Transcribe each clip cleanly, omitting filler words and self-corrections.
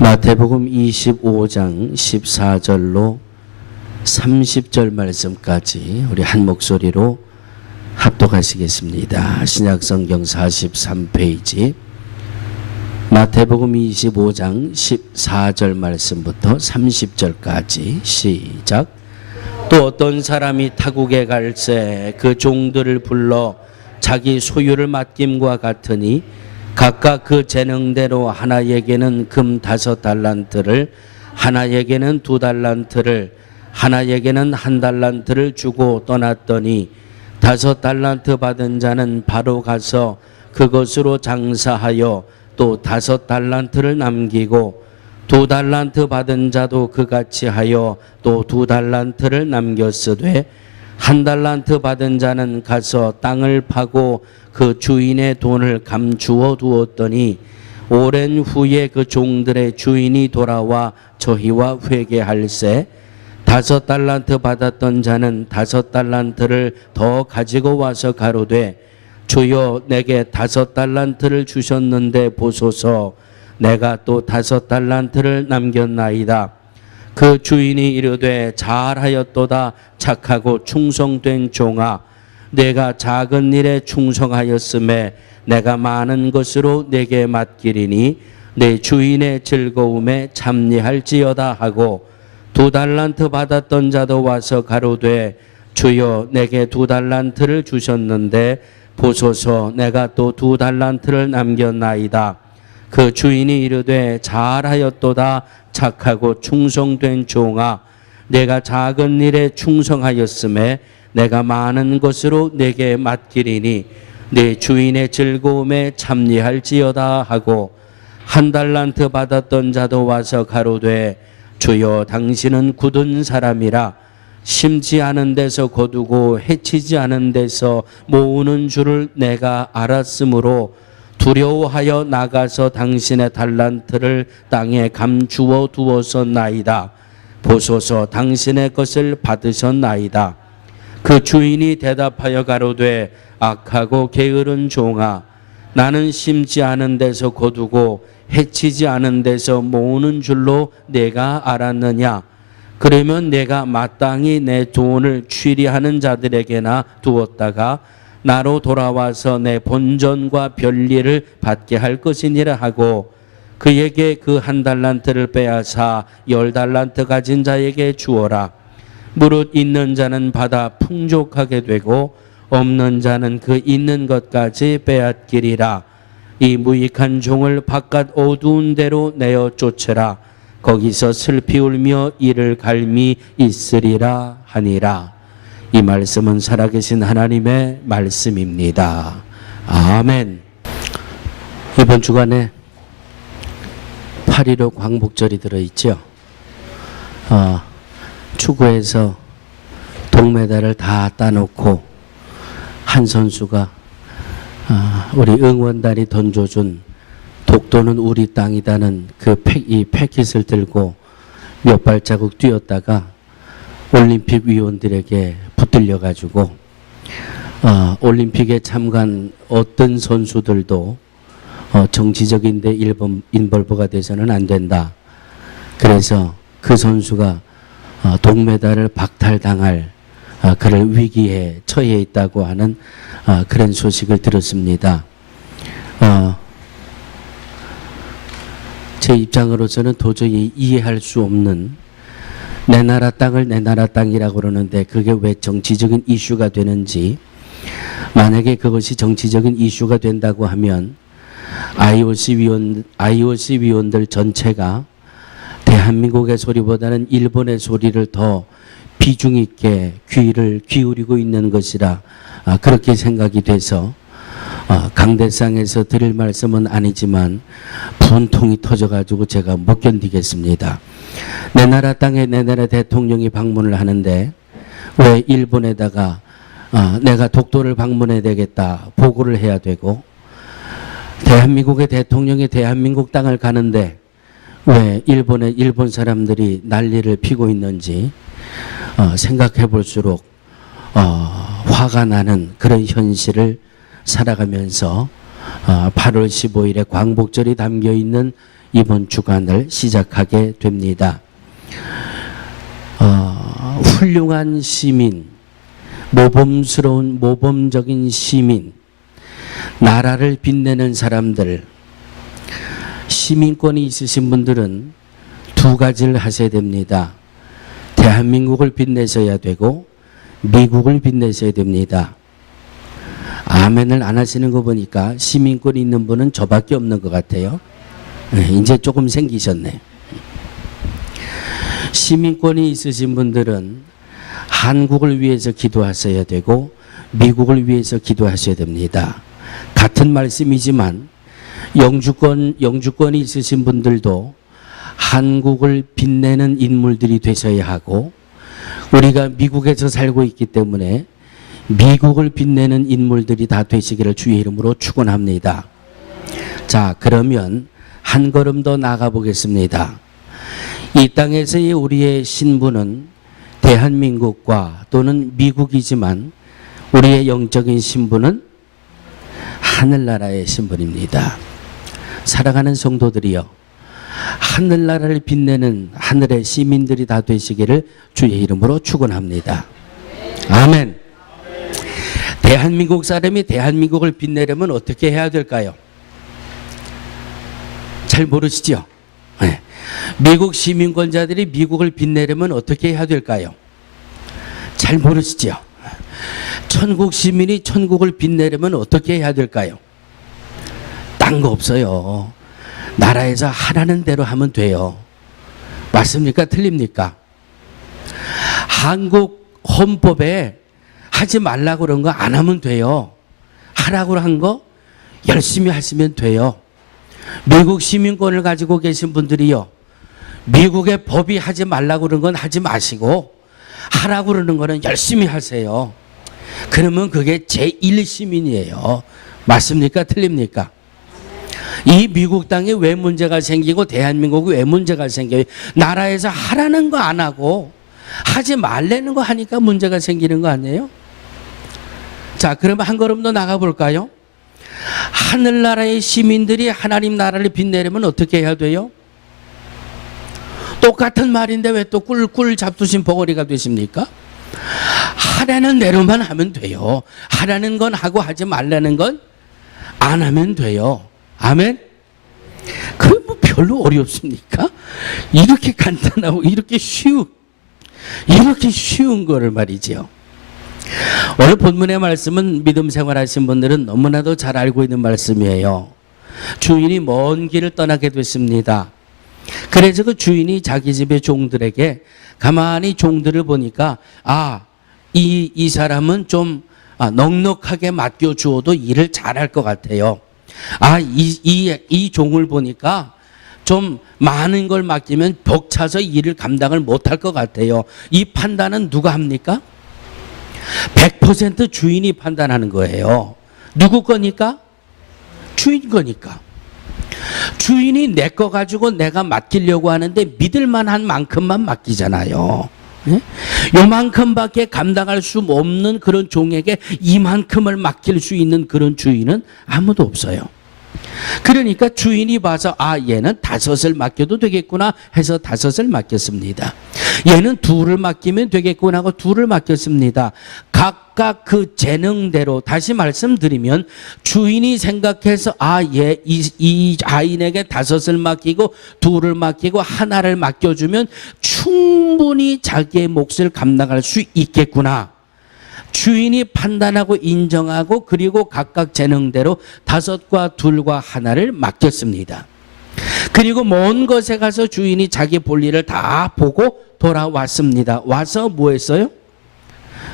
마태복음 25장 14절로 30절 말씀까지 우리 한 목소리로 합독하시겠습니다. 신약성경 43페이지 마태복음 25장 14절 말씀부터 30절까지 시작. 또 어떤 사람이 타국에 갈새 그 종들을 불러 자기 소유를 맡김과 같으니 각각 그 재능대로 하나에게는 금 5달란트를, 하나에게는 2달란트를, 하나에게는 1달란트를 주고 떠났더니 5달란트 받은 자는 바로 가서 그것으로 장사하여 또 5달란트를 남기고 2달란트 받은 자도 그같이 하여 또 2달란트를 남겼으되 1달란트 받은 자는 가서 땅을 파고 그 주인의 돈을 감추어 두었더니 오랜 후에 그 종들의 주인이 돌아와 저희와 회개할세 5달란트 받았던 자는 5달란트를 더 가지고 와서 가로되 주여 내게 5달란트를 주셨는데 보소서 내가 또 5달란트를 남겼나이다. 그 주인이 이르되 잘하였도다 착하고 충성된 종아 내가 작은 일에 충성하였음에 내가 많은 것으로 내게 맡기리니 내 주인의 즐거움에 참여할지어다 하고 2달란트 받았던 자도 와서 가로되 주여 내게 2달란트를 주셨는데 보소서 내가 또 2달란트를 남겼나이다. 그 주인이 이르되 잘하였도다 착하고 충성된 종아 내가 작은 일에 충성하였음에 내가 많은 것으로 내게 맡기리니 내 주인의 즐거움에 참여할지어다 하고 1달란트 받았던 자도 와서 가로되 주여 당신은 굳은 사람이라 심지 않은 데서 거두고 해치지 않은 데서 모으는 줄을 내가 알았으므로 두려워하여 나가서 당신의 달란트를 땅에 감추어 두었었나이다. 보소서 당신의 것을 받으셨나이다. 그 주인이 대답하여 가로되 악하고 게으른 종아 나는 심지 않은 데서 거두고 해치지 않은 데서 모으는 줄로 내가 알았느냐. 그러면 내가 마땅히 내 돈을 취리하는 자들에게나 두었다가 나로 돌아와서 내 본전과 별리를 받게 할 것이니라 하고 그에게 그 1달란트를 빼앗아 10달란트 가진 자에게 주어라. 무릇 있는 자는 받아 풍족하게 되고 없는 자는 그 있는 것까지 빼앗기리라. 이 무익한 종을 바깥 어두운 데로 내어 쫓으라. 거기서 슬피 울며 이를 갈미 있으리라 하니라. 이 말씀은 살아계신 하나님의 말씀입니다. 아멘. 이번 주간에 8.15 광복절이 들어있죠. 축구에서 동메달을 다 따놓고 한 선수가 우리 응원단이 던져준 독도는 우리 땅이다는 이 패킷을 들고 몇 발자국 뛰었다가 올림픽 위원들에게 붙들려 가지고 올림픽에 참가한 어떤 선수들도 정치적인 데 인벌브가 돼서는 안 된다. 그래서 그 선수가 동메달을 박탈당할 그럴 위기에 처해 있다고 하는 그런 소식을 들었습니다. 제 입장으로서는 도저히 이해할 수 없는 내 나라 땅을 내 나라 땅이라고 그러는데 그게 왜 정치적인 이슈가 되는지, 만약에 그것이 정치적인 이슈가 된다고 하면 IOC 위원들 전체가 대한민국의 소리보다는 일본의 소리를 더 비중 있게 귀를 기울이고 있는 것이라 그렇게 생각이 돼서 강대상에서 드릴 말씀은 아니지만 분통이 터져가지고 제가 못 견디겠습니다. 내 나라 땅에 내 나라 대통령이 방문을 하는데 왜 일본에다가 내가 독도를 방문해야 되겠다 보고를 해야 되고, 대한민국의 대통령이 대한민국 땅을 가는데 왜 일본 사람들이 난리를 피고 있는지 생각해 볼수록 화가 나는 그런 현실을 살아가면서 8월 15일에 광복절이 담겨 있는 이번 주간을 시작하게 됩니다. 훌륭한 시민, 모범스러운 모범적인 시민, 나라를 빛내는 사람들, 시민권이 있으신 분들은 두 가지를 하셔야 됩니다. 대한민국을 빛내셔야 되고 미국을 빛내셔야 됩니다. 아멘을 안 하시는 거 보니까 시민권이 있는 분은 저밖에 없는 것 같아요. 이제 조금 생기셨네. 시민권이 있으신 분들은 한국을 위해서 기도하셔야 되고 미국을 위해서 기도하셔야 됩니다. 같은 말씀이지만 영주권이 있으신 분들도 한국을 빛내는 인물들이 되셔야 하고, 우리가 미국에서 살고 있기 때문에 미국을 빛내는 인물들이 다 되시기를 주의 이름으로 축원합니다. 자, 그러면 한 걸음 더 나가 보겠습니다. 이 땅에서의 우리의 신분은 대한민국과 또는 미국이지만 우리의 영적인 신분은 하늘나라의 신분입니다. 사랑하는 성도들이여, 하늘나라를 빛내는 하늘의 시민들이 다 되시기를 주의 이름으로 축원합니다. 아멘. 대한민국 사람이 대한민국을 빛내려면 어떻게 해야 될까요? 잘 모르시죠? 네. 미국 시민권자들이 미국을 빛내려면 어떻게 해야 될까요? 잘 모르시죠? 천국 시민이 천국을 빛내려면 어떻게 해야 될까요? 딴 거 없어요. 나라에서 하라는 대로 하면 돼요. 맞습니까? 틀립니까? 한국 헌법에 하지 말라고 그런 거 안 하면 돼요. 하라고 한 거 열심히 하시면 돼요. 미국 시민권을 가지고 계신 분들이요, 미국의 법이 하지 말라고 그런 건 하지 마시고 하라고 그러는 거는 열심히 하세요. 그러면 그게 제1시민이에요. 맞습니까? 틀립니까? 이 미국 땅에 왜 문제가 생기고 대한민국이 왜 문제가 생겨요? 나라에서 하라는 거 안 하고 하지 말라는 거 하니까 문제가 생기는 거 아니에요? 자, 그러면 한 걸음 더 나가 볼까요? 하늘나라의 시민들이 하나님 나라를 빛내려면 어떻게 해야 돼요? 똑같은 말인데 왜 또 꿀 잡수신 벙어리가 되십니까? 하라는 대로만 하면 돼요. 하라는 건 하고 하지 말라는 건 안 하면 돼요. 아멘? 그럼 뭐 별로 어렵습니까? 이렇게 간단하고 이렇게 쉬운 거를 말이죠. 오늘 본문의 말씀은 믿음 생활하신 분들은 너무나도 잘 알고 있는 말씀이에요. 주인이 먼 길을 떠나게 됐습니다. 그래서 그 주인이 자기 집의 종들에게 가만히 종들을 보니까 이 사람은 좀 넉넉하게 맡겨주어도 일을 잘할 것 같아요. 이 종을 보니까 좀 많은 걸 맡기면 벅차서 일을 감당을 못할 것 같아요. 이 판단은 누가 합니까? 100% 주인이 판단하는 거예요. 누구 거니까? 주인 거니까. 주인이 내 거 가지고 내가 맡기려고 하는데 믿을 만한 만큼만 맡기잖아요. 요만큼밖에 감당할 수 없는 그런 종에게 이만큼을 맡길 수 있는 그런 주인은 아무도 없어요. 그러니까 주인이 봐서 얘는 5을 맡겨도 되겠구나 해서 5을 맡겼습니다. 얘는 2를 맡기면 되겠구나 하고 2를 맡겼습니다. 각각 그 재능대로, 다시 말씀드리면 주인이 생각해서 이 아인에게 5을 맡기고 2를 맡기고 1를 맡겨주면 충분히 자기의 몫을 감당할 수 있겠구나. 주인이 판단하고 인정하고 그리고 각각 재능대로 5과 2과 1를 맡겼습니다. 그리고 먼 곳에 가서 주인이 자기 볼일을 다 보고 돌아왔습니다. 와서 뭐 했어요?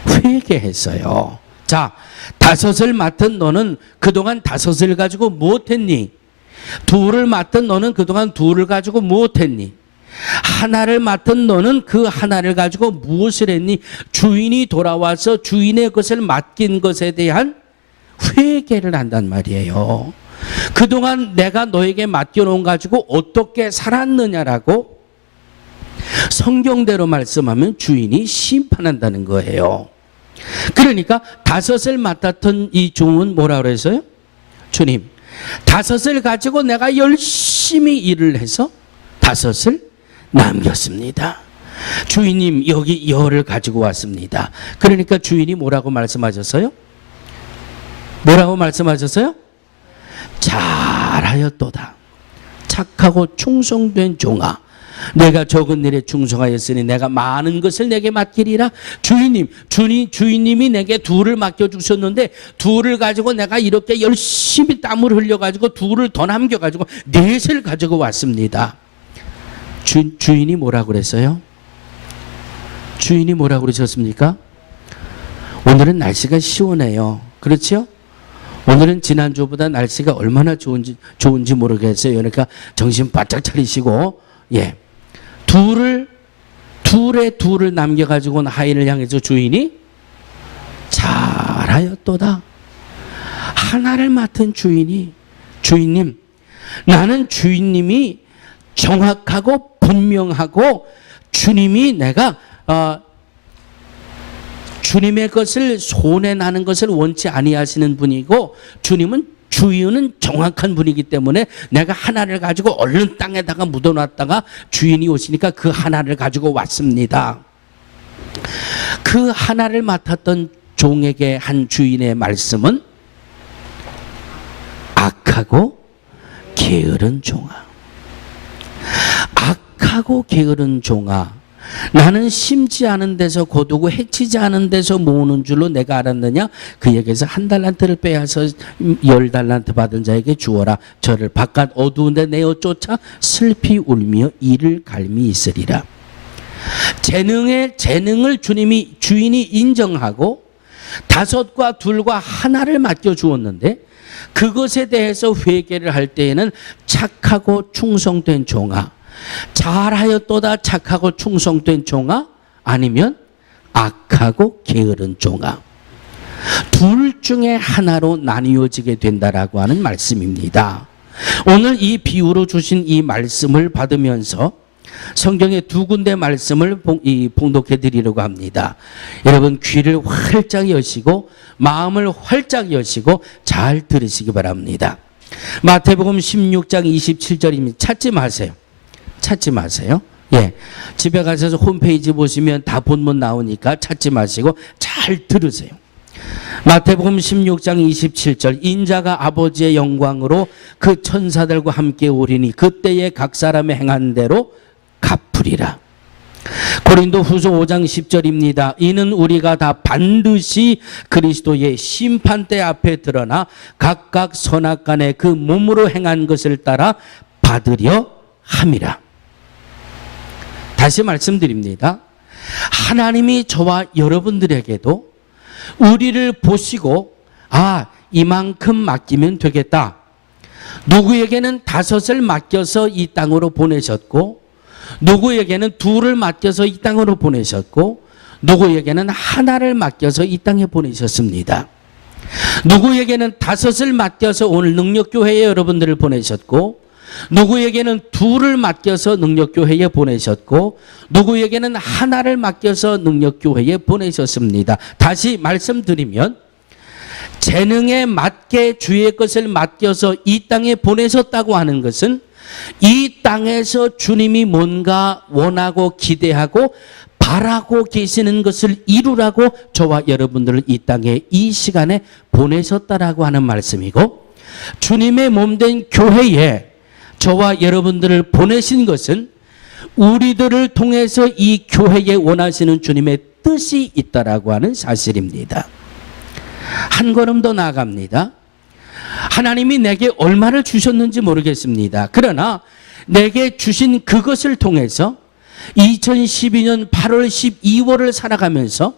회개했어요. 자, 5을 맡은 너는 그동안 5을 가지고 무엇했니? 2를 맡은 너는 그동안 2를 가지고 무엇했니? 1를 맡은 너는 그 1를 가지고 무엇을 했니? 주인이 돌아와서 주인의 것을 맡긴 것에 대한 회개를 한단 말이에요. 그동안 내가 너에게 맡겨놓은 가지고 어떻게 살았느냐라고 성경대로 말씀하면 주인이 심판한다는 거예요. 그러니까 5을 맡았던 이 종은 뭐라 그랬어요? 주님, 5을 가지고 내가 열심히 일을 해서 5을 남겼습니다. 주인님, 여기 10을 가지고 왔습니다. 그러니까 주인이 뭐라고 말씀하셨어요? 뭐라고 말씀하셨어요? 잘하였도다. 착하고 충성된 종아, 내가 적은 일에 충성하였으니 내가 많은 것을 내게 맡기리라. 주인님이 내게 2를 맡겨주셨는데 2를 가지고 내가 이렇게 열심히 땀을 흘려가지고 2를 더 남겨가지고 4을 가지고 왔습니다. 주인이 뭐라고 그랬어요? 주인이 뭐라고 그러셨습니까? 오늘은 날씨가 시원해요. 그렇죠? 오늘은 지난주보다 날씨가 얼마나 좋은지 모르겠어요. 그러니까 정신 바짝 차리시고, 예. 둘에 2를 남겨가지고 하인을 향해서 주인이 잘하였도다. 하나를 맡은 주인이, 주인님, 나는 주인님이 정확하고 분명하고 주님이 내가 주님의 것을 손해 나는 것을 원치 아니하시는 분이고 주인은 정확한 분이기 때문에 내가 하나를 가지고 얼른 땅에다가 묻어놨다가 주인이 오시니까 그 하나를 가지고 왔습니다. 그 하나를 맡았던 종에게 한 주인의 말씀은 악하고 게으른 종아, 악하고 게으른 종아, 나는 심지 않은 데서 거두고 해치지 않은 데서 모으는 줄로 내가 알았느냐? 그에게서 1달란트를 빼앗아 10달란트 받은 자에게 주어라. 저를 바깥 어두운 데 내어 쫓아 슬피 울며 이를 갈미 있으리라. 재능을 주인이 인정하고 5과 2과 하나를 맡겨 주었는데 그것에 대해서 회개를 할 때에는 착하고 충성된 종아, 잘하였도다 착하고 충성된 종아, 아니면 악하고 게으른 종아, 둘 중에 하나로 나뉘어지게 된다라고 하는 말씀입니다. 오늘 이 비유로 주신 이 말씀을 받으면서 성경의 2군데 말씀을 봉독해 드리려고 합니다. 여러분 귀를 활짝 여시고 마음을 활짝 여시고 잘 들으시기 바랍니다. 마태복음 16장 27절입니다. 찾지 마세요. 예. 집에 가셔서 홈페이지 보시면 다 본문 나오니까 찾지 마시고 잘 들으세요. 마태복음 16장 27절, 인자가 아버지의 영광으로 그 천사들과 함께 오리니 그때에 각 사람의 행한 대로 갚으리라. 고린도 후서 5장 10절입니다. 이는 우리가 다 반드시 그리스도의 심판대 앞에 드러나 각각 선악간에 그 몸으로 행한 것을 따라 받으려 함이라. 다시 말씀드립니다. 하나님이 저와 여러분들에게도 우리를 보시고 이만큼 맡기면 되겠다. 누구에게는 5을 맡겨서 이 땅으로 보내셨고 누구에게는 2를 맡겨서 이 땅으로 보내셨고 누구에게는 하나를 맡겨서 이 땅에 보내셨습니다. 누구에게는 5을 맡겨서 오늘 능력교회에 여러분들을 보내셨고 누구에게는 2를 맡겨서 능력교회에 보내셨고 누구에게는 하나를 맡겨서 능력교회에 보내셨습니다. 다시 말씀드리면 재능에 맞게 주의 것을 맡겨서 이 땅에 보내셨다고 하는 것은 이 땅에서 주님이 뭔가 원하고 기대하고 바라고 계시는 것을 이루라고 저와 여러분들을 이 땅에 이 시간에 보내셨다라고 하는 말씀이고, 주님의 몸된 교회에 저와 여러분들을 보내신 것은 우리들을 통해서 이 교회에 원하시는 주님의 뜻이 있다라고 하는 사실입니다. 한 걸음 더 나아갑니다. 하나님이 내게 얼마를 주셨는지 모르겠습니다. 그러나 내게 주신 그것을 통해서 2012년 8월 12월을 살아가면서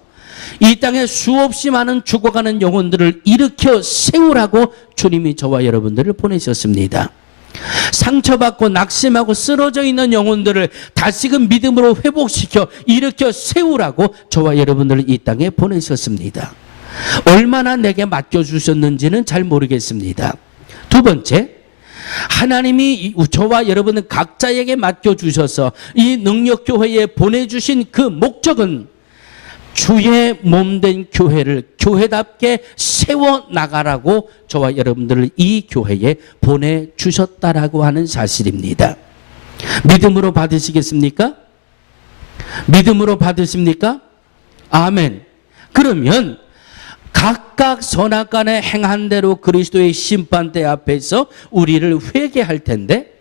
이 땅에 수없이 많은 죽어가는 영혼들을 일으켜 세우라고 주님이 저와 여러분들을 보내셨습니다. 상처받고 낙심하고 쓰러져 있는 영혼들을 다시금 믿음으로 회복시켜 일으켜 세우라고 저와 여러분들을 이 땅에 보내셨습니다. 얼마나 내게 맡겨주셨는지는 잘 모르겠습니다. 두 번째, 하나님이 저와 여러분은 각자에게 맡겨주셔서 이 능력교회에 보내주신 그 목적은 주의 몸된 교회를 교회답게 세워나가라고 저와 여러분들을 이 교회에 보내주셨다라고 하는 사실입니다. 믿음으로 받으시겠습니까? 믿음으로 받으십니까? 아멘. 그러면 각각 선악간에 행한 대로 그리스도의 심판대 앞에서 우리를 회개할 텐데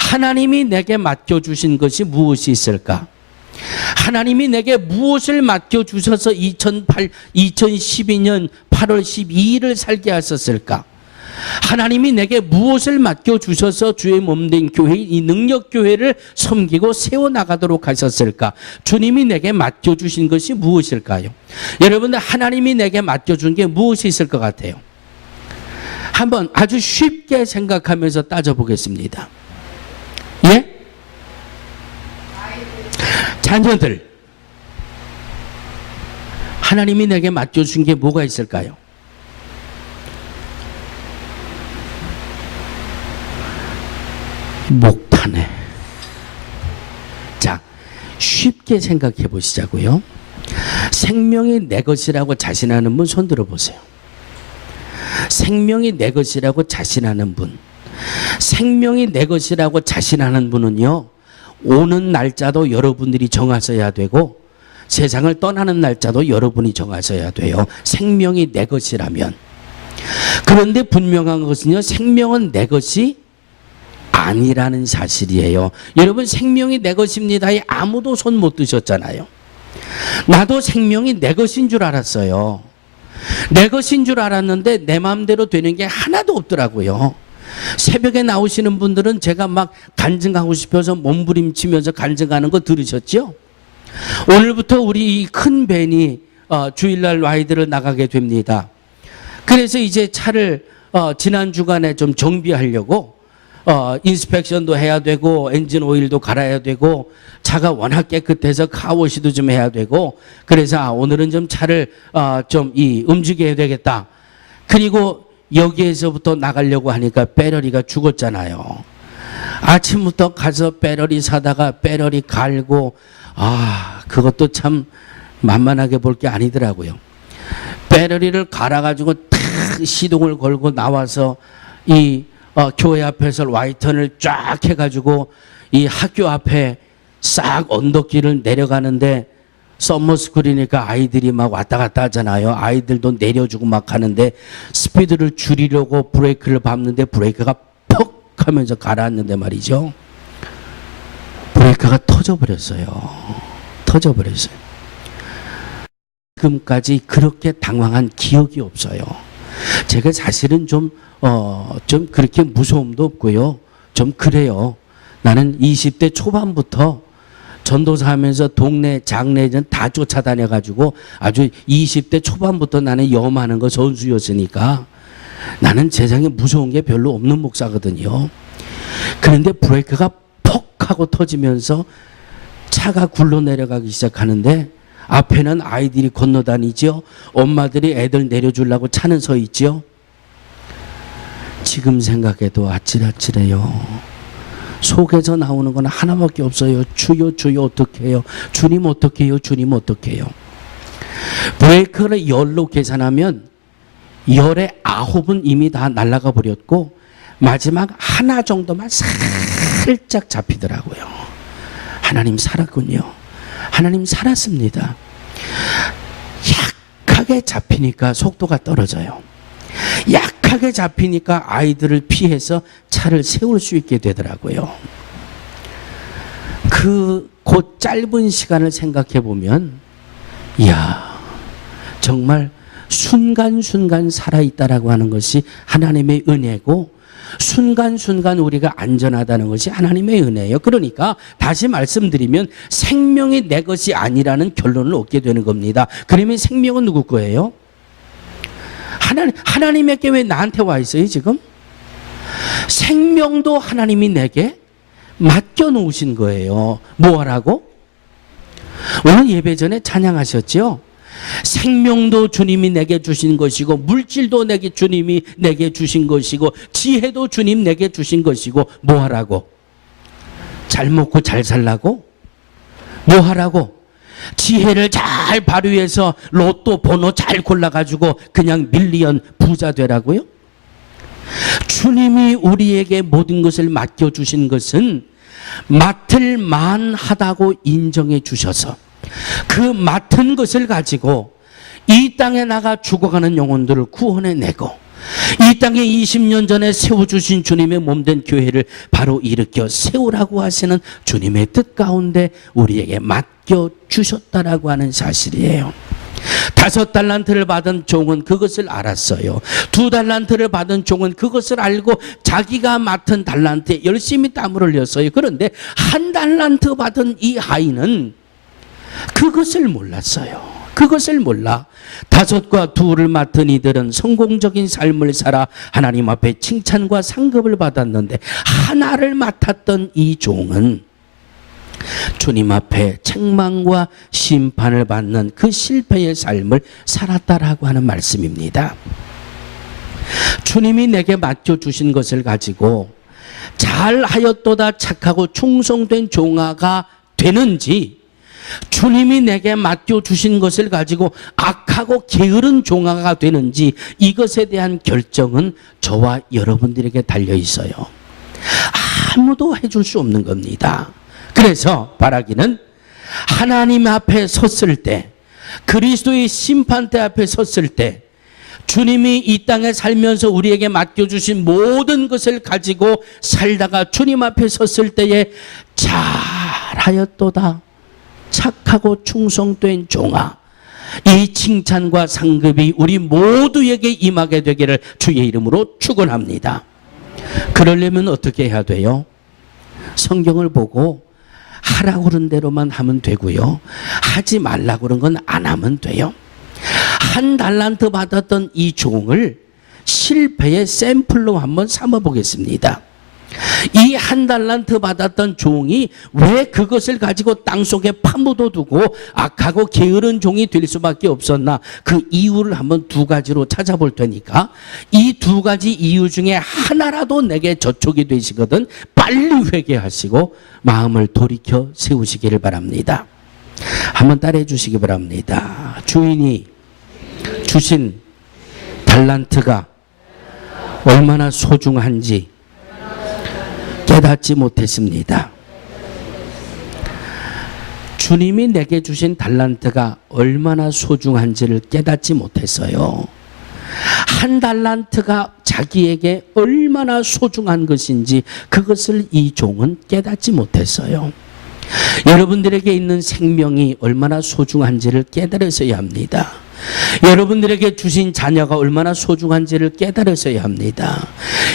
하나님이 내게 맡겨주신 것이 무엇이 있을까? 하나님이 내게 무엇을 맡겨주셔서 2012년 8월 12일을 살게 하셨을까? 하나님이 내게 무엇을 맡겨주셔서 주의 몸된 교회, 이 능력교회를 섬기고 세워나가도록 하셨을까? 주님이 내게 맡겨주신 것이 무엇일까요? 여러분들, 하나님이 내게 맡겨준 게 무엇이 있을 것 같아요? 한번 아주 쉽게 생각하면서 따져보겠습니다. 예? 자녀들. 하나님이 내게 맡겨준 게 뭐가 있을까요? 목탄에. 자, 쉽게 생각해 보시자고요. 생명이 내 것이라고 자신하는 분 손 들어보세요. 생명이 내 것이라고 자신하는 분. 생명이 내 것이라고 자신하는 분은요, 오는 날짜도 여러분들이 정하셔야 되고 세상을 떠나는 날짜도 여러분이 정하셔야 돼요. 생명이 내 것이라면. 그런데 분명한 것은요, 생명은 내 것이 아니라는 사실이에요. 여러분, 생명이 내 것입니다에 아무도 손 못 드셨잖아요. 나도 생명이 내 것인 줄 알았어요. 내 것인 줄 알았는데 내 마음대로 되는 게 하나도 없더라고요. 새벽에 나오시는 분들은 제가 막 간증하고 싶어서 몸부림치면서 간증하는 거 들으셨죠? 오늘부터 우리 큰 밴이 주일날 라이드를 나가게 됩니다. 그래서 이제 차를 지난 주간에 좀 정비하려고 인스펙션도 해야 되고 엔진 오일도 갈아야 되고 차가 워낙 깨끗해서 카워시도 좀 해야 되고, 그래서 오늘은 좀 차를 좀 움직여야 되겠다. 그리고 여기에서부터 나가려고 하니까 배터리가 죽었잖아요. 아침부터 가서 배터리 사다가 배터리 갈고, 그것도 참 만만하게 볼 게 아니더라고요. 배터리를 갈아가지고 탁 시동을 걸고 나와서 이 교회 앞에서 라이턴을 쫙 해가지고 이 학교 앞에 싹 언덕길을 내려가는데, 서머스쿨이니까 아이들이 막 왔다 갔다 하잖아요. 아이들도 내려주고 막 하는데 스피드를 줄이려고 브레이크를 밟는데 브레이크가 퍽 하면서 가라앉는데 말이죠. 브레이크가 터져버렸어요. 터져버렸어요. 지금까지 그렇게 당황한 기억이 없어요. 제가 사실은 좀 그렇게 무서움도 없고요. 좀 그래요. 나는 20대 초반부터 전도사 하면서 동네 장례전 다 쫓아다녀가지고 아주 20대 초반부터 나는 염하는 거 선수였으니까 나는 세상에 무서운 게 별로 없는 목사거든요. 그런데 브레이크가 퍽 하고 터지면서 차가 굴러 내려가기 시작하는데 앞에는 아이들이 건너다니죠. 엄마들이 애들 내려주려고 차는 서 있죠. 지금 생각해도 아찔아찔해요. 속에서 나오는 건 하나밖에 없어요. 주여 주여 어떡해요. 주님 어떡해요. 주님 어떡해요. 브레이크를 열로 계산하면 열의 9은 이미 다 날아가 버렸고 마지막 하나 정도만 살짝 잡히더라고요. 하나님 살았군요. 하나님 살았습니다. 약하게 잡히니까 속도가 떨어져요. 약하게 잡히니까 아이들을 피해서 차를 세울 수 있게 되더라고요. 그 짧은 시간을 생각해 보면, 이야, 정말 순간순간 살아있다라고 하는 것이 하나님의 은혜고, 순간순간 우리가 안전하다는 것이 하나님의 은혜예요. 그러니까 다시 말씀드리면 생명이 내 것이 아니라는 결론을 얻게 되는 겁니다. 그러면 생명은 누구 거예요? 하나님에게 왜 나한테 와 있어요 지금? 생명도 하나님이 내게 맡겨놓으신 거예요. 뭐 하라고? 오늘 예배 전에 찬양하셨죠? 생명도 주님이 내게 주신 것이고 물질도 주님이 내게 주신 것이고 지혜도 주님 내게 주신 것이고 뭐 하라고? 잘 먹고 잘 살라고? 뭐 하라고? 지혜를 잘 발휘해서 로또 번호 잘 골라가지고 그냥 밀리언 부자 되라고요? 주님이 우리에게 모든 것을 맡겨주신 것은 맡을 만하다고 인정해 주셔서 그 맡은 것을 가지고 이 땅에 나가 죽어가는 영혼들을 구원해내고 이 땅에 20년 전에 세워주신 주님의 몸된 교회를 바로 일으켜 세우라고 하시는 주님의 뜻 가운데 우리에게 맡겨주셨다라고 하는 사실이에요. 5달란트를 받은 종은 그것을 알았어요. 2달란트를 받은 종은 그것을 알고 자기가 맡은 달란트에 열심히 땀을 흘렸어요. 그런데 1달란트 받은 이 아이는 그것을 몰랐어요. 그것을 몰라 5과 2를 맡은 이들은 성공적인 삶을 살아 하나님 앞에 칭찬과 상급을 받았는데 하나를 맡았던 이 종은 주님 앞에 책망과 심판을 받는 그 실패의 삶을 살았다라고 하는 말씀입니다. 주님이 내게 맡겨주신 것을 가지고 잘하였도다 착하고 충성된 종아가 되는지, 주님이 내게 맡겨주신 것을 가지고 악하고 게으른 종아가 되는지, 이것에 대한 결정은 저와 여러분들에게 달려 있어요. 아무도 해줄 수 없는 겁니다. 그래서 바라기는 하나님 앞에 섰을 때, 그리스도의 심판대 앞에 섰을 때, 주님이 이 땅에 살면서 우리에게 맡겨주신 모든 것을 가지고 살다가 주님 앞에 섰을 때에 잘하였도다 착하고 충성된 종아, 이 칭찬과 상급이 우리 모두에게 임하게 되기를 주의 이름으로 축원합니다. 그러려면 어떻게 해야 돼요? 성경을 보고 하라고 그런 대로만 하면 되고요, 하지 말라고 그런 건 안 하면 돼요. 1달란트 받았던 이 종을 실패의 샘플로 한번 삼아 보겠습니다. 이 1달란트 받았던 종이 왜 그것을 가지고 땅속에 파묻어 두고 악하고 게으른 종이 될 수밖에 없었나, 그 이유를 한번 2가지로 찾아볼 테니까 이 2가지 이유 중에 하나라도 내게 저촉이 되시거든 빨리 회개하시고 마음을 돌이켜 세우시기를 바랍니다. 한번 따라해 주시기 바랍니다. 주인이 주신 달란트가 얼마나 소중한지 깨닫지 못했습니다. 주님이 내게 주신 달란트가 얼마나 소중한지를 깨닫지 못했어요. 1달란트가 자기에게 얼마나 소중한 것인지 그것을 이 종은 깨닫지 못했어요. 여러분들에게 있는 생명이 얼마나 소중한지를 깨달으셔야 합니다. 여러분들에게 주신 자녀가 얼마나 소중한지를 깨달으셔야 합니다.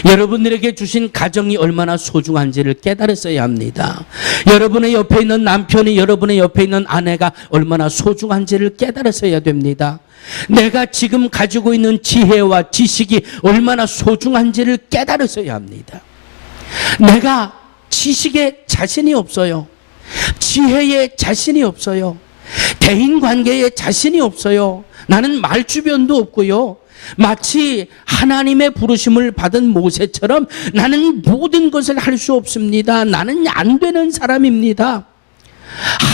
여러분들에게 주신 가정이 얼마나 소중한지를 깨달으셔야 합니다. 여러분의 옆에 있는 남편이, 여러분의 옆에 있는 아내가 얼마나 소중한지를 깨달으셔야 됩니다. 내가 지금 가지고 있는 지혜와 지식이 얼마나 소중한지를 깨달으셔야 합니다. 내가 지식에 자신이 없어요. 지혜에 자신이 없어요. 대인관계에 자신이 없어요. 나는 말주변도 없고요. 마치 하나님의 부르심을 받은 모세처럼 나는 모든 것을 할 수 없습니다. 나는 안 되는 사람입니다.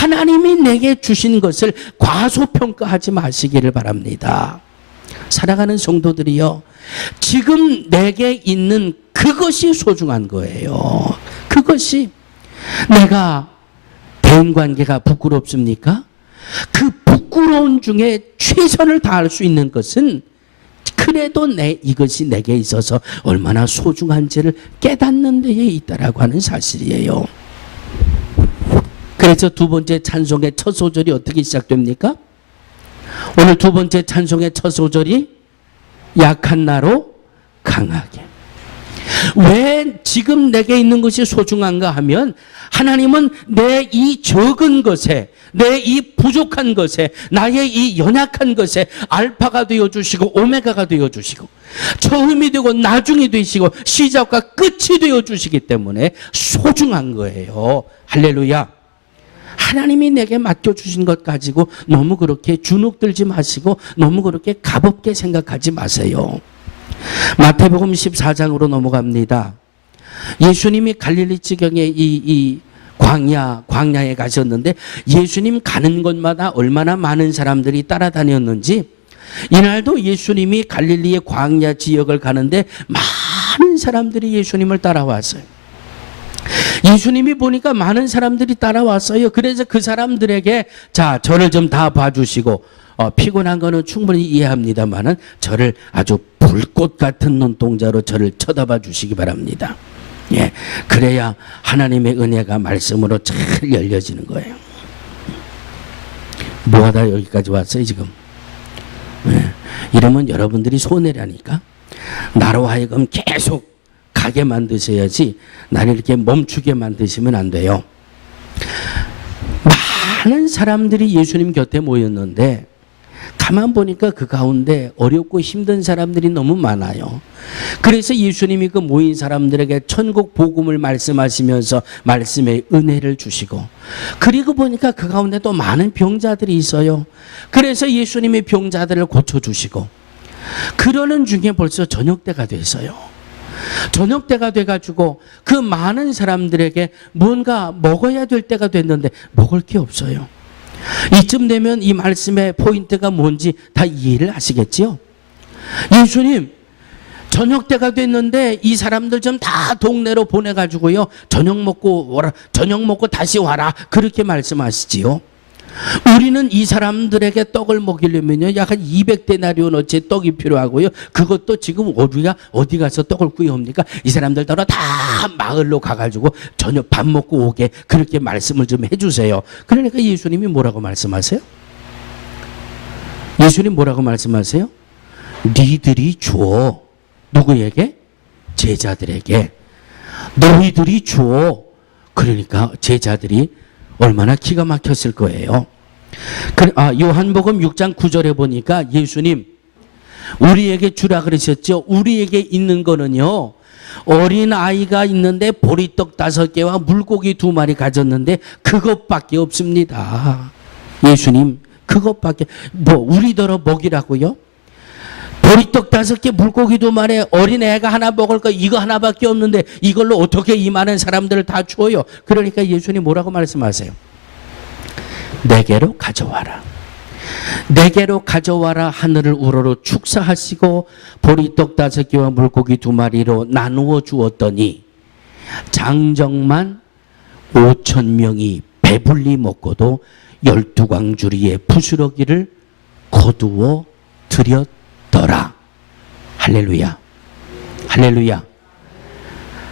하나님이 내게 주신 것을 과소평가하지 마시기를 바랍니다. 사랑하는 성도들이요, 지금 내게 있는 그것이 소중한 거예요. 그것이. 내가 대인관계가 부끄럽습니까? 그 부끄러운 중에 최선을 다할 수 있는 것은 그래도 이것이 내게 있어서 얼마나 소중한지를 깨닫는 데에 있다라고 하는 사실이에요. 그래서 2번째 찬송의 첫 소절이 어떻게 시작됩니까? 오늘 2번째 찬송의 첫 소절이 약한 나로 강하게. 왜 지금 내게 있는 것이 소중한가 하면, 하나님은 내 이 적은 것에, 내 이 부족한 것에, 나의 이 연약한 것에 알파가 되어주시고 오메가가 되어주시고 처음이 되고 나중이 되시고 시작과 끝이 되어주시기 때문에 소중한 거예요. 할렐루야. 하나님이 내게 맡겨주신 것 가지고 너무 그렇게 주눅들지 마시고 너무 그렇게 가볍게 생각하지 마세요. 마태복음 14장으로 넘어갑니다. 예수님이 갈릴리 지경에 이 광야에 가셨는데 예수님 가는 곳마다 얼마나 많은 사람들이 따라다녔는지 이날도 예수님이 갈릴리의 광야 지역을 가는데 많은 사람들이 예수님을 따라왔어요. 예수님이 보니까 많은 사람들이 따라왔어요. 그래서 그 사람들에게 자, 저를 좀 다 봐주시고 피곤한 거는 충분히 이해합니다만은 저를 아주 불꽃 같은 눈동자로 저를 쳐다봐 주시기 바랍니다. 예, 그래야 하나님의 은혜가 말씀으로 잘 열려지는 거예요. 뭐하다 여기까지 왔어요 지금? 예, 이러면 여러분들이 손해라니까. 나로 하여금 계속 가게 만드셔야지 나를 이렇게 멈추게 만드시면 안 돼요. 많은 사람들이 예수님 곁에 모였는데 가만 보니까 그 가운데 어렵고 힘든 사람들이 너무 많아요. 그래서 예수님이 그 모인 사람들에게 천국 복음을 말씀하시면서 말씀의 은혜를 주시고, 그리고 보니까 그 가운데 또 많은 병자들이 있어요. 그래서 예수님이 병자들을 고쳐주시고, 그러는 중에 벌써 저녁 때가 됐어요. 저녁 때가 돼가지고 그 많은 사람들에게 뭔가 먹어야 될 때가 됐는데 먹을 게 없어요. 이쯤 되면 이 말씀의 포인트가 뭔지 다 이해를 하시겠지요? 예수님, 저녁 때가 됐는데 이 사람들 좀 다 동네로 보내가지고요, 저녁 먹고 다시 와라, 그렇게 말씀하시지요. 우리는 이 사람들에게 떡을 먹이려면요 약 한 200데나리온어치 떡이 필요하고요, 그것도 지금 우리가 어디 가서 떡을 구해옵니까? 이 사람들 따라 다 마을로 가가지고 저녁 밥 먹고 오게 그렇게 말씀을 좀 해주세요. 그러니까 예수님이 뭐라고 말씀하세요? 예수님 뭐라고 말씀하세요? 니들이 줘. 누구에게? 제자들에게. 너희들이 줘. 그러니까 제자들이 얼마나 기가 막혔을 거예요. 요한복음 6장 9절에 보니까 예수님 우리에게 주라 그러셨죠. 우리에게 있는 거는요, 어린 아이가 있는데 보리떡 5개와 물고기 2마리 가졌는데 그것밖에 없습니다. 예수님 그것밖에, 우리더러 먹이라고요? 보리떡 5개, 물고기 2마리, 어린 애가 하나 먹을 거 이거 하나밖에 없는데 이걸로 어떻게 이 많은 사람들을 다 주어요? 그러니까 예수님 뭐라고 말씀하세요? 내게로 가져와라. 내게로 가져와라 하늘을 우러러 축사하시고 보리떡 5개와 물고기 2마리로 나누어 주었더니 장정만 5,000명이 배불리 먹고도 12광주리의 부스러기를 거두어 드렸더라. 할렐루야. 할렐루야.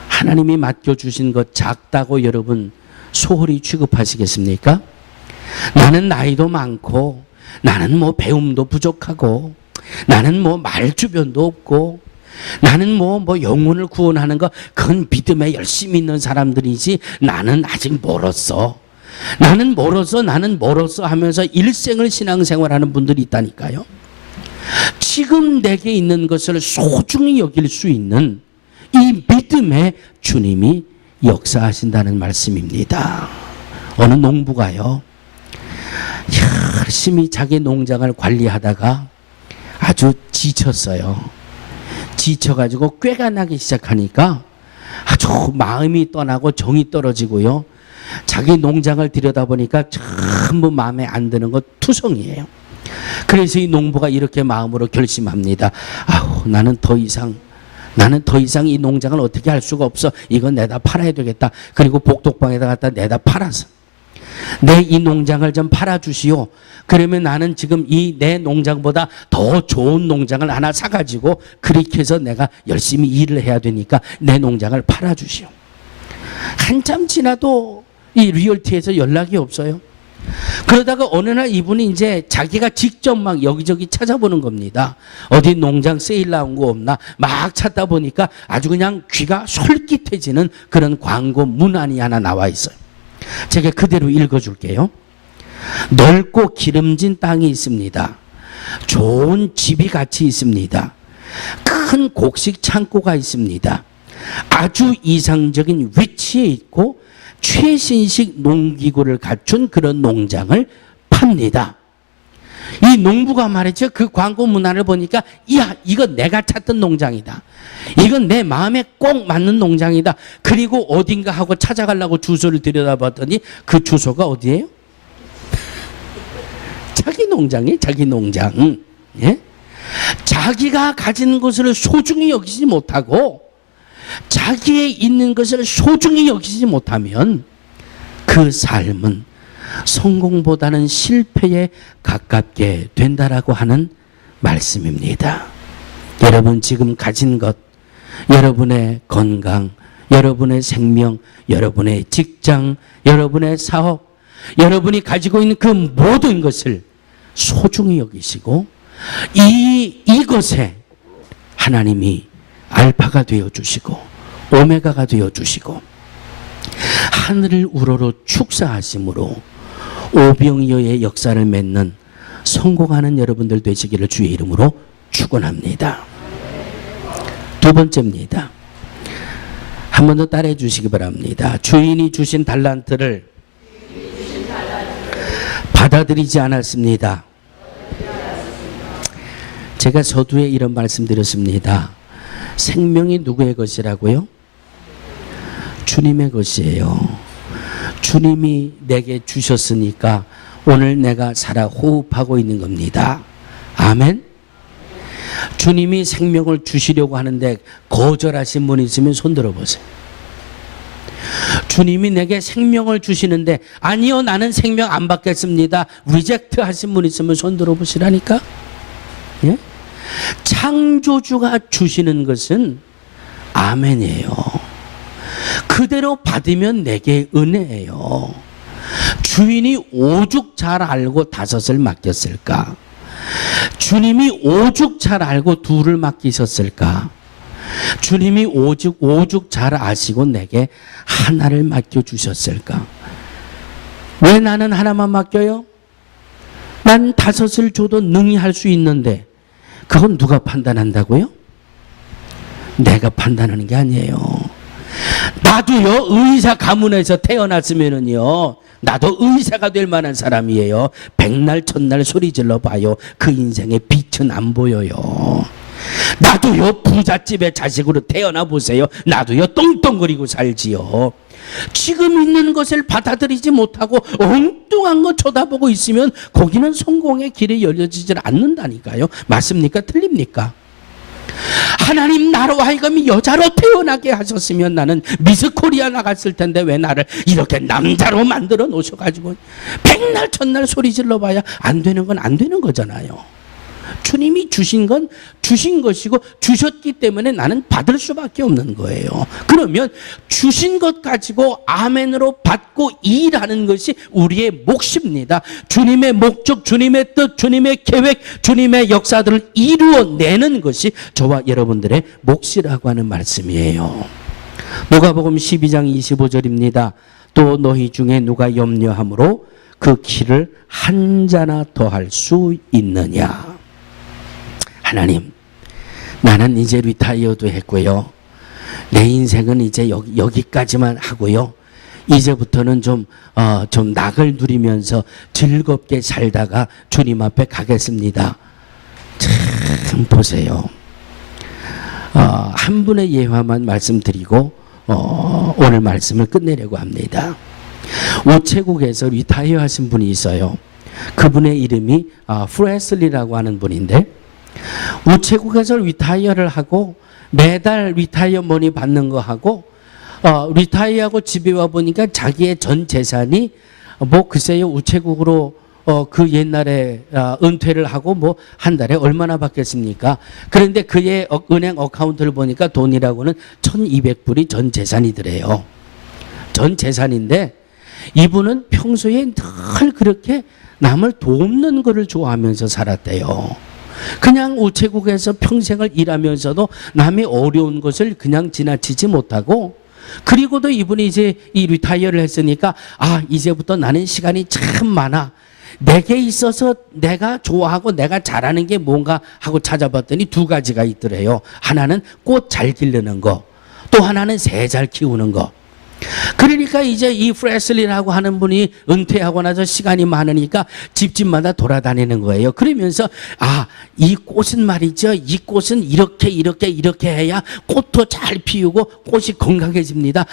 하나님이 맡겨주신 것 작다고 여러분 소홀히 취급하시겠습니까? 나는 나이도 많고, 나는 배움도 부족하고, 나는 말주변도 없고, 나는 영혼을 구원하는 거 그건 믿음에 열심히 있는 사람들이지 나는 아직 멀었어. 나는 멀었어 하면서 일생을 신앙생활하는 분들이 있다니까요. 지금 내게 있는 것을 소중히 여길 수 있는 이 믿음에 주님이 역사하신다는 말씀입니다. 어느 농부가요, 열심히 자기 농장을 관리하다가 아주 지쳤어요. 지쳐가지고 꾀가 나기 시작하니까 아주 마음이 떠나고 정이 떨어지고요, 자기 농장을 들여다보니까 전부 마음에 안 드는 것 투성이에요. 그래서 이 농부가 이렇게 마음으로 결심합니다. 나는 더 이상 이 농장을 어떻게 할 수가 없어. 이건 내다 팔아야 되겠다. 그리고 복덕방에다 갖다 내다 팔아서 내 이 농장을 좀 팔아주시오. 그러면 나는 지금 이 내 농장보다 더 좋은 농장을 하나 사가지고 그렇게 해서 내가 열심히 일을 해야 되니까 내 농장을 팔아주시오. 한참 지나도 이 리얼티에서 연락이 없어요. 그러다가 어느 날 이분이 이제 자기가 직접 막 여기저기 찾아보는 겁니다. 어디 농장 세일 나온 거 없나 막 찾다 보니까 아주 그냥 귀가 솔깃해지는 그런 광고 문안이 하나 나와 있어요. 제가 그대로 읽어줄게요. 넓고 기름진 땅이 있습니다. 좋은 집이 같이 있습니다. 큰 곡식 창고가 있습니다. 아주 이상적인 위치에 있고 최신식 농기구를 갖춘 그런 농장을 팝니다. 이 농부가 말이죠. 그 광고 문화를 보니까 야, 이거 내가 찾던 농장이다. 이건 내 마음에 꼭 맞는 농장이다. 그리고 어딘가 하고 찾아가려고 주소를 들여다봤더니 그 주소가 어디예요? 자기 농장이에요. 자기 농장. 예? 자기가 가진 것을 소중히 여기지 못하고 자기의 있는 것을 소중히 여기지 못하면 그 삶은 성공보다는 실패에 가깝게 된다라고 하는 말씀입니다. 여러분 지금 가진 것, 여러분의 건강, 여러분의 생명, 여러분의 직장, 여러분의 사업, 여러분이 가지고 있는 그 모든 것을 소중히 여기시고 이것에 하나님이 알파가 되어주시고 오메가가 되어주시고 하늘을 우러러 축사하심으로 오병이어의 역사를 맺는 성공하는 여러분들 되시기를 주의 이름으로 축원합니다. 두 번째입니다. 한 번 더 따라해 주시기 바랍니다. 주인이 주신 달란트를 받아들이지 않았습니다. 제가 서두에 이런 말씀드렸습니다. 생명이 누구의 것이라고요? 주님의 것이에요. 주님이 내게 주셨으니까 오늘 내가 살아 호흡하고 있는 겁니다. 아멘. 주님이 생명을 주시려고 하는데 거절하신 분 있으면 손 들어보세요. 주님이 내게 생명을 주시는데 아니요, 나는 생명 안 받겠습니다. 리젝트 하신 분 있으면 손 들어보시라니까. 예? 창조주가 주시는 것은 아멘이에요. 그대로 받으면 내게 은혜예요. 주인이 오죽 잘 알고 5을 맡겼을까? 주님이 오죽 잘 알고 2를 맡기셨을까? 주님이 오죽 잘 아시고 내게 하나를 맡겨주셨을까? 왜 나는 하나만 맡겨요? 난 5을 줘도 능히 할 수 있는데 그건 누가 판단한다고요? 내가 판단하는 게 아니에요. 나도요, 의사 가문에서 태어났으면은요, 나도 의사가 될 만한 사람이에요. 백날 첫날 소리 질러 봐요. 그 인생의 빛은 안 보여요. 나도요, 부잣집의 자식으로 태어나 보세요. 나도요, 똥똥거리고 살지요. 지금 있는 것을 받아들이지 못하고 엉뚱한 거 쳐다보고 있으면 거기는 성공의 길이 열려지질 않는다니까요. 맞습니까? 틀립니까? 하나님 나로 하여금 여자로 태어나게 하셨으면 나는 미스 코리아 나갔을 텐데 왜 나를 이렇게 남자로 만들어 놓으셔가지고 백날 첫날 소리 질러봐야 안 되는 건 안 되는 거잖아요. 주님이 주신 건 주신 것이고 주셨기 때문에 나는 받을 수밖에 없는 거예요. 그러면 주신 것 가지고 아멘으로 받고 일하는 것이 우리의 몫입니다. 주님의 목적, 주님의 뜻, 주님의 계획, 주님의 역사들을 이루어내는 것이 저와 여러분들의 몫이라고 하는 말씀이에요. 누가복음 12장 25절입니다. 또 너희 중에 누가 염려함으로 그 키를 한 자나 더할 수 있느냐. 하나님, 나는 이제 리타이어도 했고요. 내 인생은 이제 여기까지만 하고요. 이제부터는 좀 낙을 누리면서 즐겁게 살다가 주님 앞에 가겠습니다. 참 보세요. 한 분의 예화만 말씀드리고 오늘 말씀을 끝내려고 합니다. 우체국에서 리타이어 하신 분이 있어요. 그분의 이름이 프레슬리라고 하는 분인데 우체국에서 리타이어를 하고 매달 리타이어 머니 받는 거 하고 리타이어하고 집에 와 보니까 자기의 전 재산이 글쎄요, 우체국으로 그 옛날에 은퇴를 하고 한 달에 얼마나 받겠습니까? 그런데 그의 은행 어카운트를 보니까 돈이라고는 1,200불이 전 재산이더래요. 전 재산인데 이분은 평소에 늘 그렇게 남을 돕는 것을 좋아하면서 살았대요. 그냥 우체국에서 평생을 일하면서도 남의 어려운 것을 그냥 지나치지 못하고, 그리고도 이분이 이제 이 리타이어를 했으니까 이제부터 나는 시간이 참 많아. 내게 있어서 내가 좋아하고 내가 잘하는 게 뭔가 하고 찾아봤더니 2가지가 있더래요. 하나는 꽃 잘 기르는 거, 또 하나는 새 잘 키우는 거. 그러니까 이제 이 프레슬리라고 하는 분이 은퇴하고 나서 시간이 많으니까 집집마다 돌아다니는 거예요. 그러면서 이 꽃은 말이죠. 이 꽃은 이렇게 해야 꽃도 잘 피우고 꽃이 건강해집니다.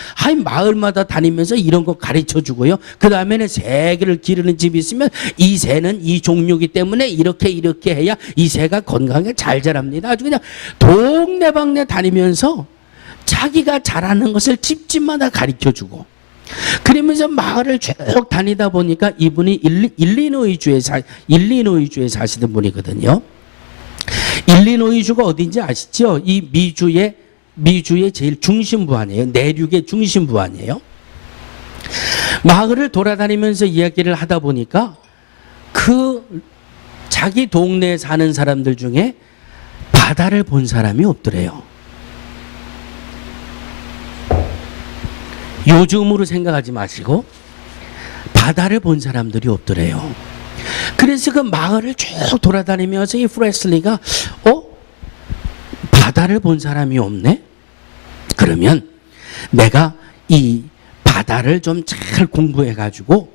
마을마다 다니면서 이런 거 가르쳐 주고요. 그 다음에는 새를 기르는 집이 있으면 이 새는 이 종류이기 때문에 이렇게 해야 이 새가 건강하게 잘 자랍니다. 아주 그냥 동네방네 다니면서 자기가 잘하는 것을 집집마다 가르쳐주고, 그러면서 마을을 쭉 다니다 보니까 이분이 일리노이주에 사시던 분이거든요. 일리노이주가 어딘지 아시죠? 이 미주의 제일 중심부 아니에요? 내륙의 중심부 아니에요? 마을을 돌아다니면서 이야기를 하다 보니까 그 자기 동네에 사는 사람들 중에 바다를 본 사람이 없더래요. 요즘으로 생각하지 마시고 바다를 본 사람들이 없더래요. 그래서 그 마을을 쭉 돌아다니면서 이 프레슬리가 바다를 본 사람이 없네? 그러면 내가 이 바다를 좀 잘 공부해가지고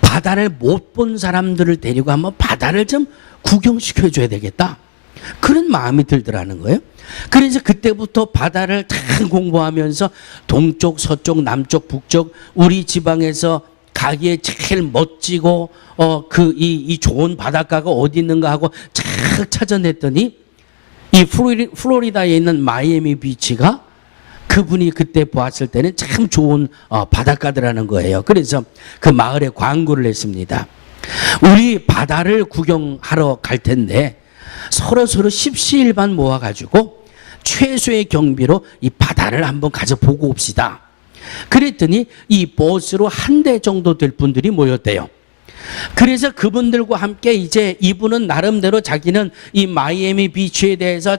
바다를 못 본 사람들을 데리고 한번 바다를 좀 구경시켜줘야 되겠다. 그런 마음이 들더라는 거예요. 그래서 그때부터 바다를 잘 공부하면서 동쪽, 서쪽, 남쪽, 북쪽 우리 지방에서 가기에 제일 멋지고 이 좋은 바닷가가 어디 있는가 하고 잘 찾아냈더니 이 플로리다에 있는 마이애미 비치가 그분이 그때 보았을 때는 참 좋은 바닷가더라는 거예요. 그래서 그 마을에 광고를 했습니다. 우리 바다를 구경하러 갈 텐데 서로 십시일반 모아가지고 최소의 경비로 이 바다를 한번 가서 보고 옵시다. 그랬더니 이 버스로 한 대 정도 될 분들이 모였대요. 그래서 그분들과 함께 이제 이분은 나름대로 자기는 이 마이애미 비치에 대해서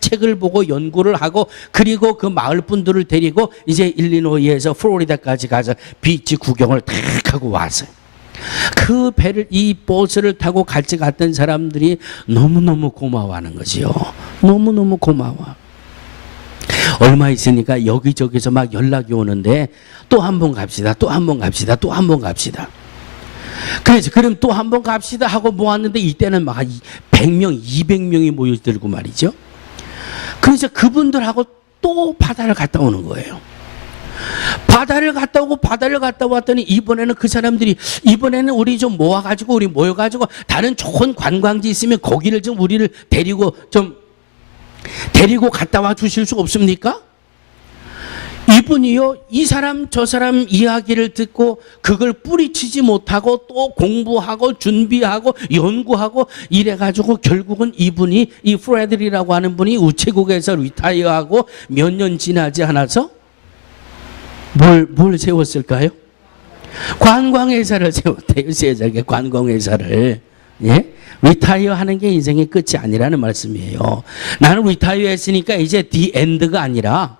책을 보고 연구를 하고, 그리고 그 마을 분들을 데리고 이제 일리노이에서 플로리다까지 가서 비치 구경을 딱 하고 왔어요. 그 이 버스를 타고 같이 갔던 사람들이 너무너무 고마워하는 거지요. 너무너무 고마워. 얼마 있으니까 여기저기서 막 연락이 오는데 또 한 번 갑시다. 또 한 번 갑시다. 또 한 번 갑시다. 그래서 그럼 또 한 번 갑시다 하고 모았는데 이때는 막 100명, 200명이 모여들고 말이죠. 그래서 그분들하고 또 바다를 갔다 오는 거예요. 바다를 갔다 왔더니 이번에는 그 사람들이 이번에는 우리 좀 모여가지고 다른 좋은 관광지 있으면 거기를 좀 우리를 데리고 갔다 와 주실 수 없습니까? 이분이요, 이 사람 저 사람 이야기를 듣고 그걸 뿌리치지 못하고 또 공부하고 준비하고 연구하고 이래가지고 결국은 이분이 이 프레들이라고 하는 분이 우체국에서 리타이어하고 몇 년 지나지 않아서 뭘 세웠을까요? 관광회사를 세웠대요. 세상에 관광회사를. 예? 리타이어 하는 게 인생의 끝이 아니라는 말씀이에요. 나는 리타이어 했으니까 이제 디 엔드가 아니라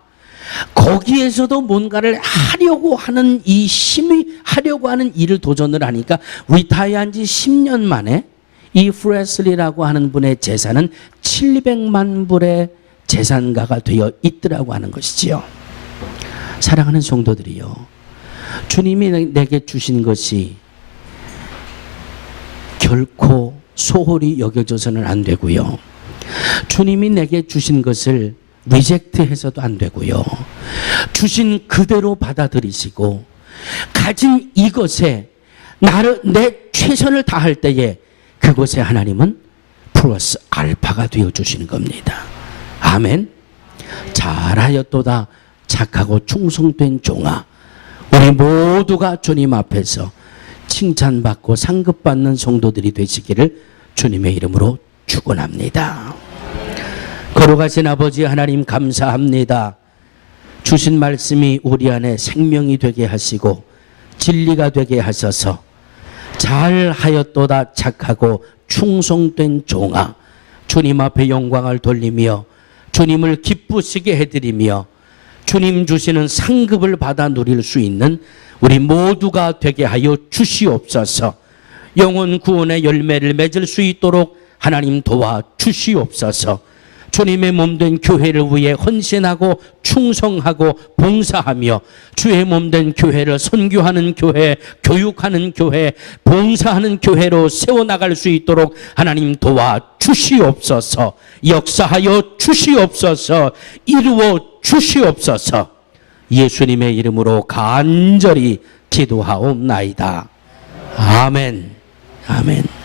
거기에서도 뭔가를 하려고 하는 이 힘이 하려고 하는 일을 도전을 하니까 리타이어한 지 10년 만에 이 프레슬리라고 하는 분의 재산은 700만 불의 재산가가 되어 있더라고 하는 것이지요. 사랑하는 성도들이요, 주님이 내게 주신 것이 결코 소홀히 여겨져서는 안 되고요. 주님이 내게 주신 것을 리젝트해서도 안 되고요. 주신 그대로 받아들이시고 가진 이것에 내 최선을 다할 때에 그것에 하나님은 플러스 알파가 되어주시는 겁니다. 아멘. 잘하였도다 착하고 충성된 종아. 우리 모두가 주님 앞에서 칭찬받고 상급받는 성도들이 되시기를 주님의 이름으로 축원합니다. 거룩하신 아버지 하나님 감사합니다. 주신 말씀이 우리 안에 생명이 되게 하시고 진리가 되게 하셔서 잘하였도다 착하고 충성된 종아, 주님 앞에 영광을 돌리며 주님을 기쁘시게 해드리며 주님 주시는 상급을 받아 누릴 수 있는 우리 모두가 되게 하여 주시옵소서. 영혼 구원의 열매를 맺을 수 있도록 하나님 도와 주시옵소서. 주님의 몸된 교회를 위해 헌신하고 충성하고 봉사하며 주의 몸된 교회를 선교하는 교회, 교육하는 교회, 봉사하는 교회로 세워나갈 수 있도록 하나님 도와주시옵소서. 역사하여 주시옵소서. 이루어 주시옵소서. 예수님의 이름으로 간절히 기도하옵나이다. 아멘. 아멘.